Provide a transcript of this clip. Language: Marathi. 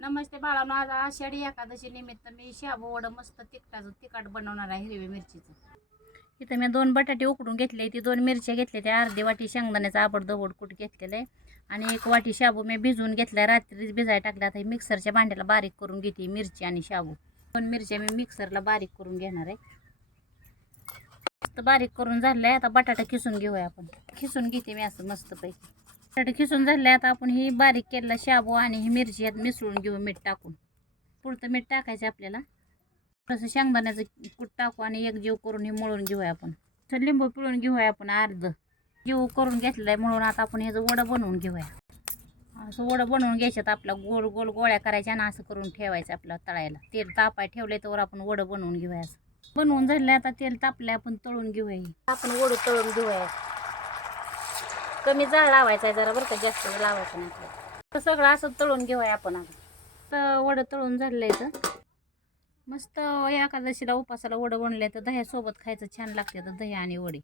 नमस्ते बाळांनो आज आषाढी एकादशी निमित्त मी शाबू वडं मस्त तिखटाचं तिखट बनवणार आहे हिरवी मिरचीचं. इथं मी दोन बटाटे उकडून घेतले ती दोन मिरच्या घेतल्या त्या अर्धी वाटी शेंगदाण्याचा आबड दबड कूट घेतलेलं आहे. आणि एक वाटी शाबू मी भिजवून घेतलाय रात्रीच भिजायला टाकल्या आता मिक्सरच्या भांड्याला बारीक करून घेते मिरची आणि शाबू. दोन मिरच्या मी मिक्सरला बारीक करून घेणार आहे. मस्त बारीक करून झालंय आता बटाटा खिसून घेऊया आपण. खिसून घेते मी असं मस्तपैकी. बटाटे खिसून झाले आता आपण ही बारीक केलेला शाबू आणि ही मिरची यात मिसळून घेऊ मीठ टाकून. पुढचं मीठ टाकायचं आपल्याला. थोडंसं शेंगदाण्याचं कूट टाकू आणि एक जीव करून हे मळून घेऊया आपण. तर लिंबू पिळून घेऊया आपण अर्ध. जीव करून घेतलं आहे म्हणून आता आपण ह्याचं वडं बनवून घेऊया. असं वडं बनवून घ्यायच्यात आपला गोल गोल गोळ्या करायच्या आणि असं करून ठेवायचं आपलं तळायला. तेल तापाय ठेवले तर आपण वडं बनवून घेऊया असं. बनवून झालं आता तेल तापले आपण तळून घेऊया आपण वडं तळून घेऊया. कमी जाळ लावायचा आहे जरा बरं का जास्त लावायचं नाही तर. सगळं असं तळून घेऊया आपण आता. तर वडं तळून झालं आहे तर मस्त एकादशीला उपासाला वडं बनले तर दह्यासोबत खायचं छान लागते तर दह्या आणि वडी.